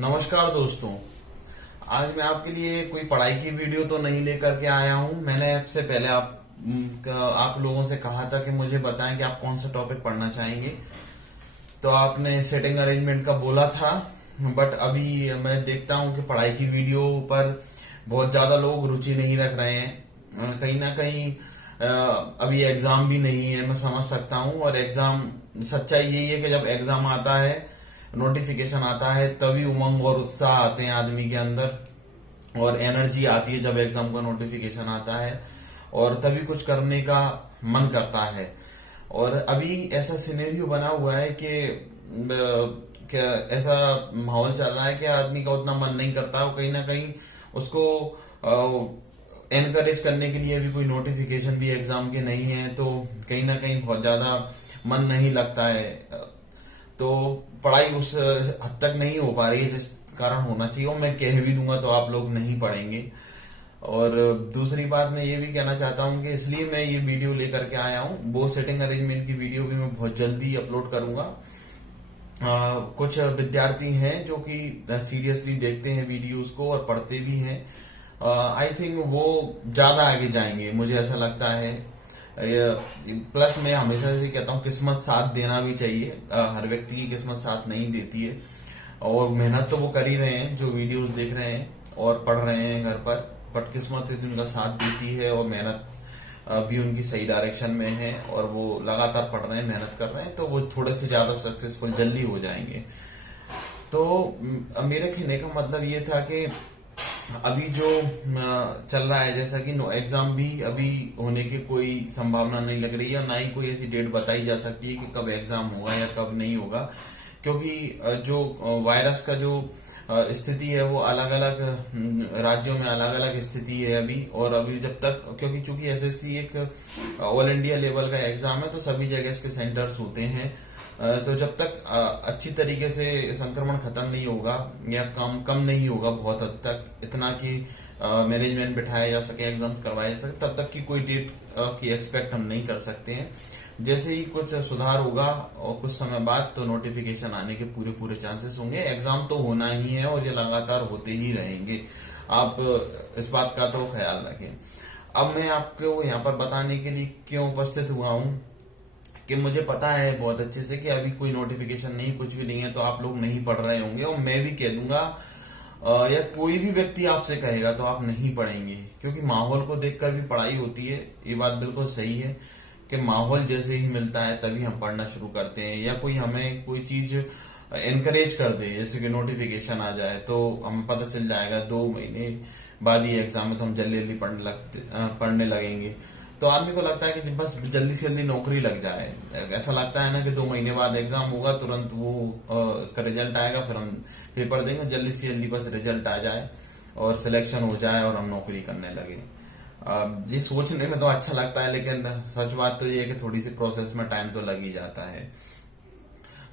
नमस्कार दोस्तों। आज मैं आपके लिए कोई पढ़ाई की वीडियो तो नहीं लेकर के आया हूं। मैंने आपसे पहले आप लोगों से कहा था कि मुझे बताएं कि आप कौन सा टॉपिक पढ़ना चाहेंगे। तो आपने सेटिंग अरेंजमेंट का बोला था, बट अभी मैं देखता हूं कि पढ़ाई की वीडियो पर बहुत ज्यादा लोग रुचि नहीं रख रहे हैं। कहीं ना कहीं अभी एग्जाम भी नहीं है, मैं समझ सकता हूं। और एग्जाम, सच्चाई यही है कि जब एग्जाम आता है, नोटिफिकेशन आता है, तभी उमंग और उत्साह आते हैं आदमी के अंदर, और एनर्जी आती है जब एग्जाम का नोटिफिकेशन आता है, और तभी कुछ करने का मन करता है। और अभी ऐसा सिनेरियो बना हुआ है कि क्या ऐसा माहौल चल रहा है कि आदमी का उतना मन नहीं करता, और कहीं ना कहीं उसको एनकरेज करने के लिए भी कोई नोटिफिकेशन भी एग्जाम के नहीं है, तो कहीं ना कहीं बहुत ज्यादा मन नहीं लगता है। तो पढ़ाई उस हद तक नहीं हो पा रही है जिस कारण होना चाहिए। और मैं कह भी दूंगा तो आप लोग नहीं पढ़ेंगे। और दूसरी बात मैं ये भी कहना चाहता हूँ कि इसलिए मैं ये वीडियो लेकर के आया हूँ। वो सेटिंग अरेंजमेंट की वीडियो भी मैं बहुत जल्दी अपलोड करूंगा। कुछ विद्यार्थी हैं जो कि सीरियसली देखते हैं वीडियोस को और पढ़ते भी हैं। आई थिंक वो ज्यादा आगे जाएंगे, मुझे ऐसा लगता है। प्लस मैं हमेशा से कहता हूँ, किस्मत साथ देना भी चाहिए। हर व्यक्ति की किस्मत साथ नहीं देती है, और मेहनत तो वो कर ही रहे हैं जो वीडियोस देख रहे हैं और पढ़ रहे हैं घर पर। बट किस्मत यदि उनका साथ देती है और मेहनत भी उनकी सही डायरेक्शन में है और वो लगातार पढ़ रहे हैं, मेहनत कर रहे हैं, तो वो थोड़े से ज्यादा सक्सेसफुल जल्दी हो जाएंगे। तो मेरे कहने का मतलब ये था कि अभी जो चल रहा है, जैसा कि नो एग्जाम भी अभी होने की कोई संभावना नहीं लग रही है, ना ही कोई ऐसी डेट बताई जा सकती है कि कब एग्जाम होगा या कब नहीं होगा। क्योंकि जो वायरस का जो स्थिति है वो अलग अलग राज्यों में अलग अलग स्थिति है अभी। और अभी जब तक, क्योंकि चूंकि एसएससी एक ऑल इंडिया लेवल का एग्जाम है, तो सभी जगह इसके सेंटर्स होते हैं। तो जब तक अच्छी तरीके से संक्रमण खत्म नहीं होगा या कम नहीं होगा बहुत हद तक, इतना कि मैनेजमेंट बिठाया जा सके, एग्जाम करवाया जा सके, तब तक की कोई डेट की एक्सपेक्ट हम नहीं कर सकते हैं। जैसे ही कुछ सुधार होगा और कुछ समय बाद, तो नोटिफिकेशन आने के पूरे पूरे चांसेस होंगे। एग्जाम तो होना ही है और ये लगातार होते ही रहेंगे, आप इस बात का तो ख्याल रखें। अब मैं आपको यहाँ पर बताने के लिए क्यों उपस्थित हुआ हूँ कि मुझे पता है बहुत अच्छे से कि अभी कोई नोटिफिकेशन नहीं, कुछ भी नहीं है, तो आप लोग नहीं पढ़ रहे होंगे। और मैं भी कह दूंगा, या कोई भी व्यक्ति आपसे कहेगा तो आप नहीं पढ़ेंगे, क्योंकि माहौल को देखकर भी पढ़ाई होती है। ये बात बिल्कुल सही है कि माहौल जैसे ही मिलता है तभी हम पढ़ना शुरू करते हैं, या कोई हमें कोई चीज एनकरेज कर दे, जैसे कि नोटिफिकेशन आ जाए, तो हमें पता चल जाएगा 2 महीने बाद ही एग्जाम है, तो हम जल्दी जल्दी पढ़ने लगेंगे। तो आदमी को लगता है कि बस जल्दी से जल्दी नौकरी लग जाए। ऐसा लगता है ना कि 2 महीने बाद एग्जाम होगा, तुरंत वो इसका रिजल्ट आएगा, फिर हम पेपर देंगे, जल्दी से जल्दी बस रिजल्ट आ जाए और सिलेक्शन हो जाए और हम नौकरी करने लगे। ये सोचने में तो अच्छा लगता है, लेकिन सच बात तो ये है कि थोड़ी सी प्रोसेस में टाइम तो लग ही जाता है।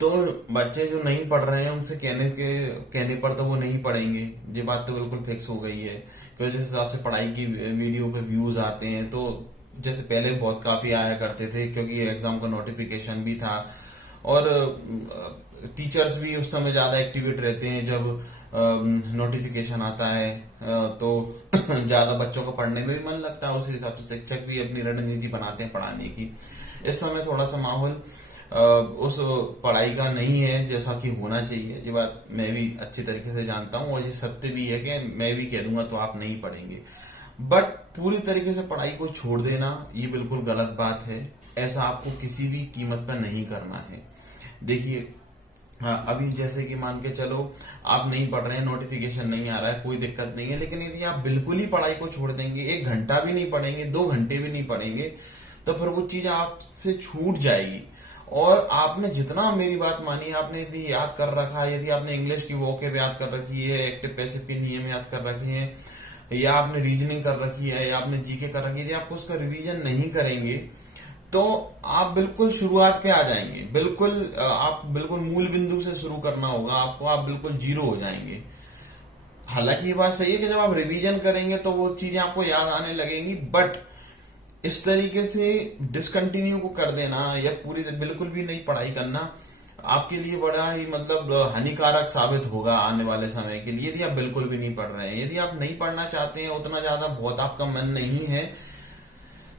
तो बच्चे जो नहीं पढ़ रहे हैं, उनसे कहने पर तो वो नहीं पढ़ेंगे, ये बात तो बिल्कुल फिक्स हो गई है। क्योंकि जिस हिसाब से पढ़ाई की वीडियो पे व्यूज आते हैं, तो जैसे पहले बहुत काफी आया करते थे, क्योंकि एग्जाम का नोटिफिकेशन भी था, और टीचर्स भी उस समय ज्यादा एक्टिवेट रहते हैं जब नोटिफिकेशन आता है। तो ज्यादा बच्चों को पढ़ने में भी मन लगता है, उस हिसाब से शिक्षक भी अपनी रणनीति बनाते हैं पढ़ाने की। इस समय थोड़ा सा माहौल उस पढ़ाई का नहीं है जैसा कि होना चाहिए। ये बात मैं भी अच्छी तरीके से जानता हूँ, और ये सत्य भी है कि मैं भी कह दूंगा तो आप नहीं पढ़ेंगे। बट पूरी तरीके से पढ़ाई को छोड़ देना ये बिल्कुल गलत बात है। ऐसा आपको किसी भी कीमत पर नहीं करना है। देखिए, हाँ, अभी जैसे कि मान के चलो आप नहीं पढ़ रहे हैं, नोटिफिकेशन नहीं आ रहा है, कोई दिक्कत नहीं है। लेकिन यदि आप बिल्कुल ही पढ़ाई को छोड़ देंगे, 1 घंटा भी नहीं पढ़ेंगे, 2 घंटे भी नहीं पढ़ेंगे, तो फिर वो चीज आपसे छूट जाएगी। और आपने जितना मेरी बात मानी, आपने यदि याद कर रखा है, यदि आपने इंग्लिश की वोकैब याद कर रखी है, एक्टिव पैसिव के नियम याद कर रखे हैं, या आपने रीजनिंग कर रखी है, या आपने जीके कर रखी है, यदि आप उसका रिवीजन नहीं करेंगे, तो आप बिल्कुल शुरुआत पे आ जाएंगे। आप बिल्कुल मूल बिंदु से शुरू करना होगा आपको, आप बिल्कुल जीरो हो जाएंगे। हालांकि ये बात सही है कि जब आप रिवीजन करेंगे तो वो चीजें आपको याद आने लगेंगी, बट इस तरीके से डिसकंटिन्यू को कर देना या पूरी बिल्कुल भी नहीं पढ़ाई करना, आपके लिए बड़ा ही मतलब हानिकारक साबित होगा आने वाले समय के लिए, यदि आप बिल्कुल भी नहीं पढ़ रहे हैं। यदि आप नहीं पढ़ना चाहते हैं उतना ज्यादा, बहुत आपका मन नहीं है,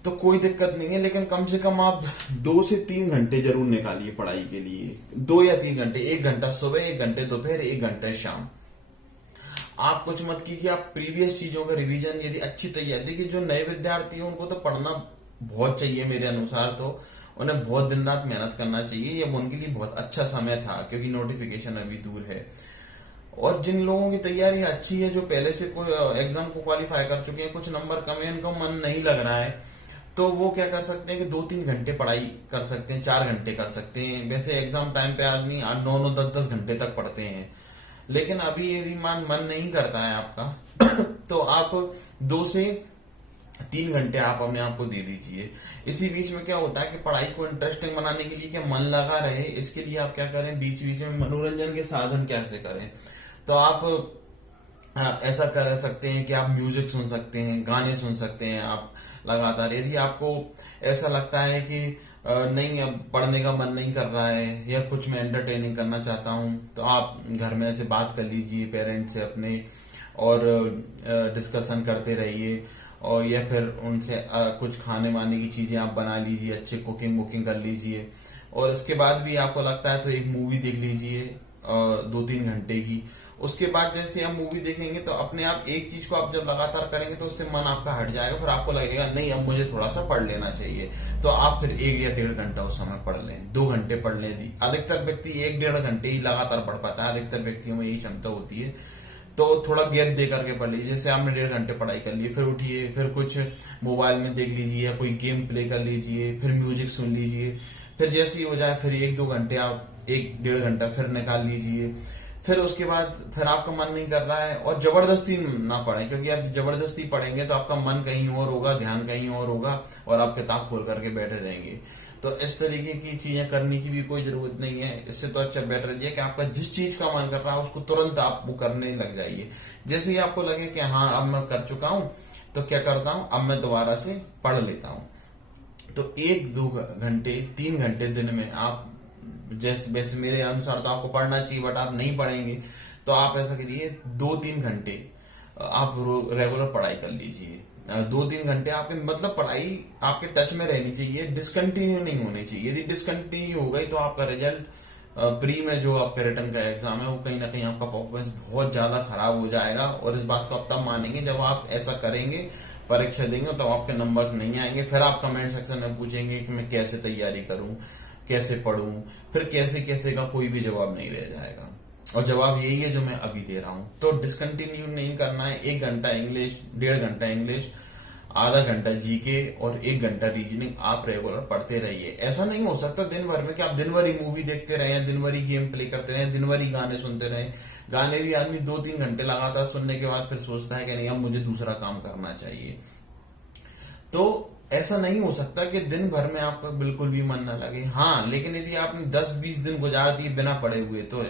तो कोई दिक्कत नहीं है, लेकिन कम से कम आप 2 से 3 घंटे जरूर निकालिए पढ़ाई के लिए। 2 या 3 घंटे, 1 घंटा सुबह, 1 घंटे दोपहर, 1 घंटे शाम। आप कुछ मत कीजिए, आप प्रीवियस चीजों का रिवीजन, यदि अच्छी तैयारी, देखिए जो नए विद्यार्थी हैं उनको तो पढ़ना बहुत चाहिए मेरे अनुसार, तो उन्हें बहुत दिन रात मेहनत करना चाहिए। ये उनके लिए बहुत अच्छा समय था क्योंकि नोटिफिकेशन अभी दूर है। और जिन लोगों की तैयारी अच्छी है, जो पहले से कोई एग्जाम को क्वालिफाई कर चुके हैं, कुछ नंबर कम है, इनको मन नहीं लग रहा है, तो वो क्या कर सकते हैं कि 2-3 घंटे पढ़ाई कर सकते हैं, 4 घंटे कर सकते हैं। वैसे एग्जाम टाइम पे आदमी 8-9, 10-10 घंटे तक पढ़ते हैं, लेकिन अभी यदि मन नहीं करता है आपका तो आप 2 से 3 घंटे आप अपने आप को दे दीजिए। इसी बीच में क्या होता है कि पढ़ाई को इंटरेस्टिंग बनाने के लिए, क्या मन लगा रहे, इसके लिए आप क्या करें, बीच बीच में मनोरंजन के साधन कैसे करें। तो आप ऐसा कर सकते हैं कि आप म्यूजिक सुन सकते हैं, गाने सुन सकते हैं आप लगातार। यदि आपको ऐसा लगता है कि नहीं, अब पढ़ने का मन नहीं कर रहा है या कुछ मैं एंटरटेनिंग करना चाहता हूं, तो आप घर में ऐसे बात कर लीजिए पेरेंट्स से अपने, और डिस्कशन करते रहिए। और या फिर उनसे कुछ खाने वाने की चीजें आप बना लीजिए, अच्छे कुकिंग वुकिंग कर लीजिए। और इसके बाद भी आपको लगता है तो एक मूवी देख लीजिए 2-3 घंटे की। उसके बाद जैसे आप मूवी देखेंगे तो अपने आप एक चीज को आप जब लगातार करेंगे तो उससे मन आपका हट जाएगा, फिर आपको लगेगा नहीं अब मुझे थोड़ा सा पढ़ लेना चाहिए, तो आप फिर 1 या 1.5 घंटा उस समय पढ़ लें, 2 घंटे पढ़ लें। अधिकतर व्यक्ति 1-1.5 घंटे ही लगातार पढ़ पाता है, अधिकतर व्यक्तियों में यही क्षमता होती है। तो थोड़ा गैप दे करके पढ़ लीजिए, जैसे आपने 1.5 घंटे पढ़ाई कर ली, फिर उठिए, फिर कुछ मोबाइल में देख लीजिए या कोई गेम प्ले कर लीजिए, फिर म्यूजिक सुन लीजिए। फिर जैसे ही हो जाए फिर 1-2 घंटे आप 1-1.5 घंटा फिर निकाल लीजिए। फिर उसके बाद फिर आपका मन नहीं कर रहा है, और जबरदस्ती ना पढ़ें, क्योंकि आप जबरदस्ती पढ़ेंगे तो आपका मन कहीं और होगा, ध्यान कहीं और होगा, और आप किताब खोल करके बैठे रहेंगे। तो इस तरीके की चीजें करने की भी कोई जरूरत नहीं है। इससे तो अच्छा बेटर है कि आपका जिस चीज का मन कर रहा है उसको तुरंत आप वो करने लग जाइए। जैसे ही आपको लगे कि हाँ अब मैं कर चुका हूं, तो क्या करता हूं, अब मैं दोबारा से पढ़ लेता हूं। तो 1-2 घंटे 3 घंटे दिन में आप, जैसे वैसे मेरे अनुसार तो आपको पढ़ना चाहिए, बट आप नहीं पढ़ेंगे तो आप ऐसा करिए 2-3 घंटे आप रेगुलर पढ़ाई कर लीजिए। 2-3 घंटे आपके मतलब पढ़ाई आपके टच में रहनी चाहिए, डिसकंटिन्यू नहीं होनी चाहिए। यदि डिसकंटिन्यू हो गई तो आपका रिजल्ट प्री में जो आपका रिटर्न का एग्जाम है वो कहीं ना कहीं आपका परफॉर्मेंस बहुत ज्यादा खराब हो जाएगा। और इस बात को आप तब मानेंगे जब आप ऐसा करेंगे, परीक्षा देंगे, तो आपके नंबर नहीं आएंगे। फिर आप कमेंट सेक्शन में पूछेंगे कि मैं कैसे तैयारी करूं, कैसे पढ़ूं, फिर कैसे कैसे का कोई भी जवाब नहीं रह जाएगा। और जवाब यही है जो मैं अभी दे रहा हूं। तो डिसकंटिन्यू नहीं करना है। 1 घंटा इंग्लिश, 1.5 घंटा इंग्लिश, आधा घंटा जीके और 1 घंटा रीजनिंग आप रेगुलर पढ़ते रहिए। ऐसा नहीं हो सकता दिन भर में कि आप दिन भर ही मूवी देखते रहे, दिन भर ही गेम प्ले करते रहे, दिन भर ही गाने सुनते रहे। गाने भी आदमी 2-3 घंटे लगातार सुनने के बाद फिर सोचता है कि नहीं अब मुझे दूसरा काम करना चाहिए। तो ऐसा नहीं हो सकता कि दिन भर में आपका बिल्कुल भी मन न लगे। हाँ, लेकिन यदि आपने 10-20 दिन गुजार दिए बिना पढ़े हुए, तो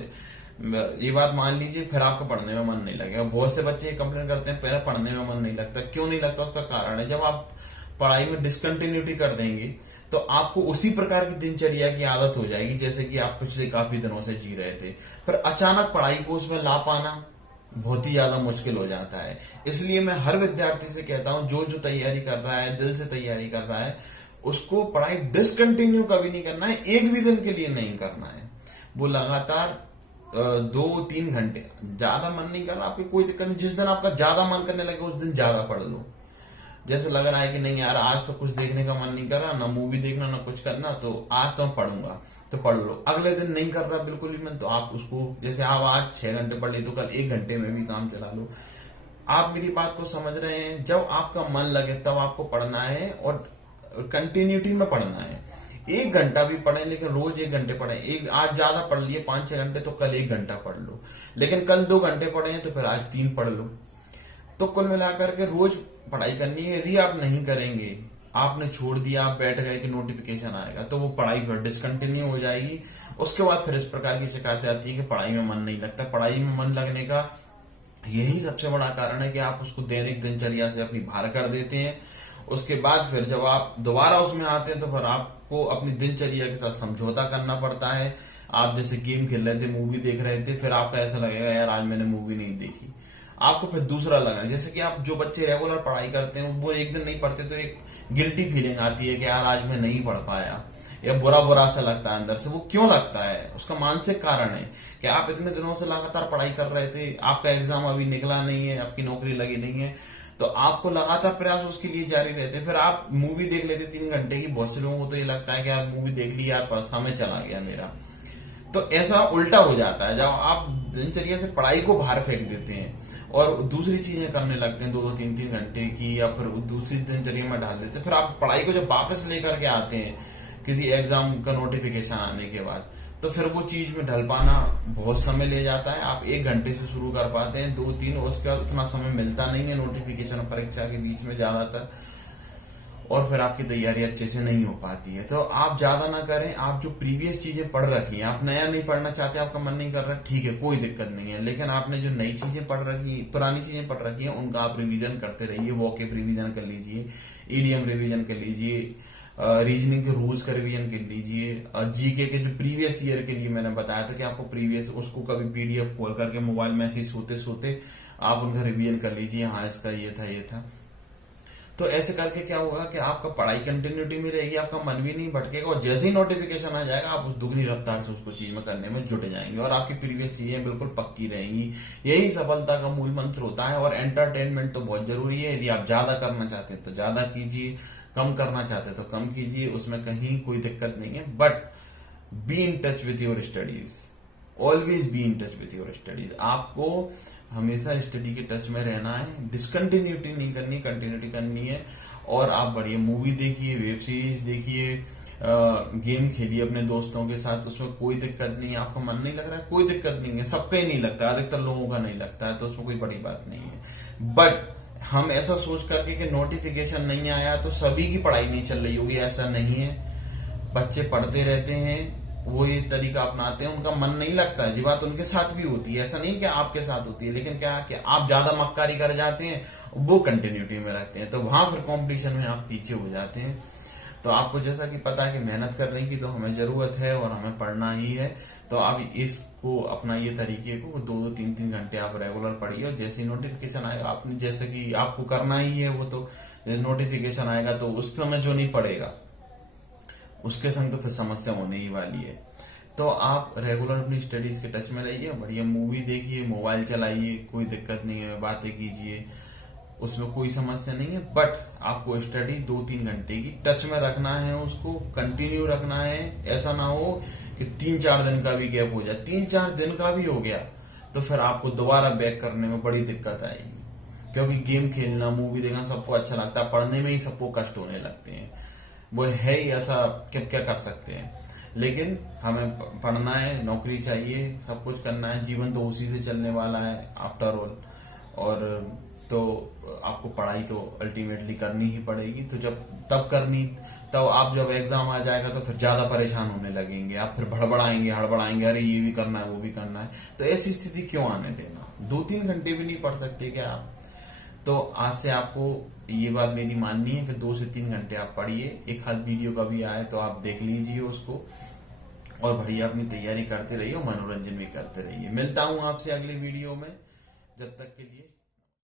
ये बात मान लीजिए फिर आपको पढ़ने में मन नहीं लगेगा। बहुत से बच्चे कंप्लेन करते हैं पहले पढ़ने में मन नहीं लगता। क्यों नहीं लगता, उसका कारण है जब आप पढ़ाई में डिसकंटिन्यूटी कर देंगे तो आपको उसी प्रकार की दिनचर्या की आदत हो जाएगी जैसे कि आप पिछले काफी दिनों से जी रहे थे। फिर अचानक पढ़ाई को उसमें ला पाना बहुत ही ज्यादा मुश्किल हो जाता है। इसलिए मैं हर विद्यार्थी से कहता हूं जो जो तैयारी कर रहा है, दिल से तैयारी कर रहा है, उसको पढ़ाई डिसकंटिन्यू कभी नहीं करना है, एक भी दिन के लिए नहीं करना है। वो लगातार 2-3 घंटे, ज्यादा मन नहीं करना आपकी कोई दिक्कत नहीं। जिस दिन आपका ज्यादा मन करने लगे उस दिन ज्यादा पढ़ लो। जैसे लग रहा है कि नहीं यार आज तो कुछ देखने का मन नहीं कर रहा, ना मूवी देखना ना कुछ करना, तो आज तो मैं पढ़ूंगा, तो पढ़ लो। अगले दिन नहीं कर रहा बिल्कुल भी मन, तो आप उसको, जैसे आप आज 6 घंटे पढ़ ली तो कल 1 घंटे में भी काम चला लो। आप मेरी बात को समझ रहे हैं? जब आपका मन लगे तब आपको पढ़ना है और कंटिन्यूटी में पढ़ना है। 1 घंटा भी पढ़े लेकिन रोज 1 घंटे पढ़े। आज ज्यादा पढ़ लिए 5-6 घंटे तो कल 1 घंटा पढ़ लो, लेकिन कल 2 घंटे पढ़े हैं तो फिर आज 3 पढ़ लो। तो कुल मिलाकर के रोज पढ़ाई करनी है। यदि आप नहीं करेंगे, आपने छोड़ दिया, आप बैठ गए कि नोटिफिकेशन आएगा, तो वो पढ़ाई फिर डिसकंटिन्यू हो जाएगी। उसके बाद फिर इस प्रकार की शिकायतें आती है कि पढ़ाई में मन नहीं लगता। पढ़ाई में मन लगने का यही सबसे बड़ा कारण है कि आप उसको दैनिक दिनचर्या से अपनी बाहर कर देते हैं। उसके बाद फिर जब आप दोबारा उसमें आते हैं तो फिर आपको अपनी दिनचर्या के साथ समझौता करना पड़ता है। आप जैसे गेम खेल रहे थे, मूवी देख रहे थे, फिर आपका ऐसा लगेगा यार आज मैंने मूवी नहीं देखी, आपको फिर दूसरा लगना। जैसे कि आप जो बच्चे रेगुलर पढ़ाई करते हैं वो एक दिन नहीं पढ़ते तो एक गिल्टी फीलिंग आती है कि यार आज मैं नहीं पढ़ पाया, या बुरा बुरा सा लगता है अंदर से। वो क्यों लगता है? उसका मानसिक कारण है कि आप इतने दिनों से लगातार पढ़ाई कर रहे थे, आपका एग्जाम अभी निकला नहीं है, आपकी नौकरी लगी नहीं है, तो आपको लगातार प्रयास उसके लिए जारी रहते। फिर आप मूवी देख लेते 3 घंटे की, बहुत से लोगों को तो ये लगता है कि यार मूवी देख ली यार, पर समय चला गया मेरा। तो ऐसा उल्टा हो जाता है जब आप दिनचर्या से पढ़ाई को बाहर फेंक देते हैं और दूसरी चीजें करने लगते हैं 2-2 3-3 घंटे की, या फिर दूसरी दिनचर्या में डाल देते हैं। फिर आप पढ़ाई को जब वापस लेकर के आते हैं किसी एग्जाम का नोटिफिकेशन आने के बाद, तो फिर वो चीज में ढल पाना बहुत समय ले जाता है। आप 1 घंटे से शुरू कर पाते हैं, 2-3, उसके बाद उतना समय मिलता नहीं है नोटिफिकेशन परीक्षा के बीच में ज्यादातर, और फिर आपकी तैयारी अच्छे से नहीं हो पाती है। तो आप ज्यादा ना करें, आप जो प्रीवियस चीजें पढ़ रखी हैं, आप नया नहीं पढ़ना चाहते, आपका मन नहीं कर रहा, ठीक है, कोई दिक्कत नहीं है, लेकिन आपने जो नई चीजें पढ़ रखी, पुरानी चीजें पढ़ रखी हैं, उनका आप रिवीजन करते रहिए। वोकैब रिवीजन कर लीजिए, ईडीएम रिवीजन कर लीजिए, रीजनिंग के रूल्स का रिवीजन कर लीजिए, जीके के जो प्रीवियस ईयर के लिए मैंने बताया था कि आपको प्रीवियस, उसको कभी पीडीएफ खोल करके मोबाइल में ऐसे सोते सोते आप उनका रिवीजन कर लीजिए, हाँ इसका ये था ये था। तो ऐसे करके क्या होगा कि आपका पढ़ाई कंटिन्यूटी में रहेगी, आपका मन भी नहीं भटकेगा, और जैसे ही नोटिफिकेशन आ जाएगा आप उस दुगनी रफ्तार से उसको चीज में करने में जुट जाएंगे, और आपकी प्रीवियस चीजें बिल्कुल पक्की रहेंगी। यही सफलता का मूल मंत्र होता है। और एंटरटेनमेंट तो बहुत जरूरी है। यदि आप ज्यादा करना चाहते हैं तो ज्यादा कीजिए, कम करना चाहते हैं तो कम कीजिए, उसमें कहीं कोई दिक्कत नहीं है। But be in touch with your studies, always be in touch with your studies. आपको हमेशा स्टडी के टच में रहना है, डिसकंटिन्यूटी नहीं करनी, कंटिन्यूटी करनी है। और आप बढ़िया मूवी देखिए, वेब सीरीज देखिए, गेम खेलिए अपने दोस्तों के साथ, उसमें कोई दिक्कत नहीं है। आपका मन नहीं लग रहा है, कोई दिक्कत नहीं है, सबका ही नहीं लगता, अधिकतर लोगों का नहीं लगता है, तो उसमें कोई बड़ी बात नहीं है। बट हम ऐसा सोच करके कि नोटिफिकेशन नहीं आया तो सभी की पढ़ाई नहीं चल रही होगी, ऐसा नहीं है। बच्चे पढ़ते रहते हैं, वो ये तरीका अपनाते हैं, उनका मन नहीं लगता है। जी बात उनके साथ भी होती है, ऐसा नहीं कि आपके साथ होती है, लेकिन क्या कि आप ज्यादा मक्कारी कर जाते हैं, वो कंटिन्यूटी में रखते हैं, तो वहां फिर कंपटीशन में आप पीछे हो जाते हैं। तो आपको जैसा कि पता है कि मेहनत करने की तो हमें जरूरत है और हमें पढ़ना ही है, तो आप इसको अपनाइए तरीके को, 2-2 3-3 घंटे आप रेगुलर पढ़िए। और जैसे ही नोटिफिकेशन आएगा, आपने जैसे कि आपको करना ही है, वो तो नोटिफिकेशन आएगा तो उस समय जो नहीं पड़ेगा उसके संग तो फिर समस्या होने ही वाली है। तो आप रेगुलर अपनी स्टडीज के टच में रहिए, बढ़िया मूवी देखिए, मोबाइल चलाइए, कोई दिक्कत नहीं है, बातें कीजिए, उसमें कोई समस्या नहीं है। बट आपको स्टडी 2-3 घंटे की टच में रखना है, उसको कंटिन्यू रखना है। ऐसा ना हो कि 3-4 दिन का भी गैप हो जाए। 3-4 दिन का भी हो गया तो फिर आपको दोबारा बैक करने में बड़ी दिक्कत आएगी, क्योंकि गेम खेलना, मूवी देखना सबको अच्छा लगता है, पढ़ने में ही सबको कष्ट होने लगते हैं। वो है ही ऐसा, क्या क्या कर सकते हैं। लेकिन हमें पढ़ना है, नौकरी चाहिए, सब कुछ करना है, जीवन तो उसी से चलने वाला है आफ्टर ऑल। और तो आपको पढ़ाई तो अल्टीमेटली करनी ही पड़ेगी। तो जब तब करनी, तब आप जब एग्जाम आ जाएगा तो फिर ज्यादा परेशान होने लगेंगे, आप फिर भड़बड़ाएंगे, हड़बड़ाएंगे, अरे ये भी करना है, वो भी करना है। तो ऐसी स्थिति क्यों आने देना? 2-3 घंटे भी नहीं पढ़ सकते क्या आप? तो आज से आपको ये बात मेरी माननी है कि 2 से 3 घंटे आप पढ़िए। एक हाथ वीडियो का भी आए तो आप देख लीजिए उसको, और बढ़िया अपनी तैयारी करते रहिए, मनोरंजन भी करते रहिए। मिलता हूं आपसे अगले वीडियो में, जब तक के लिए।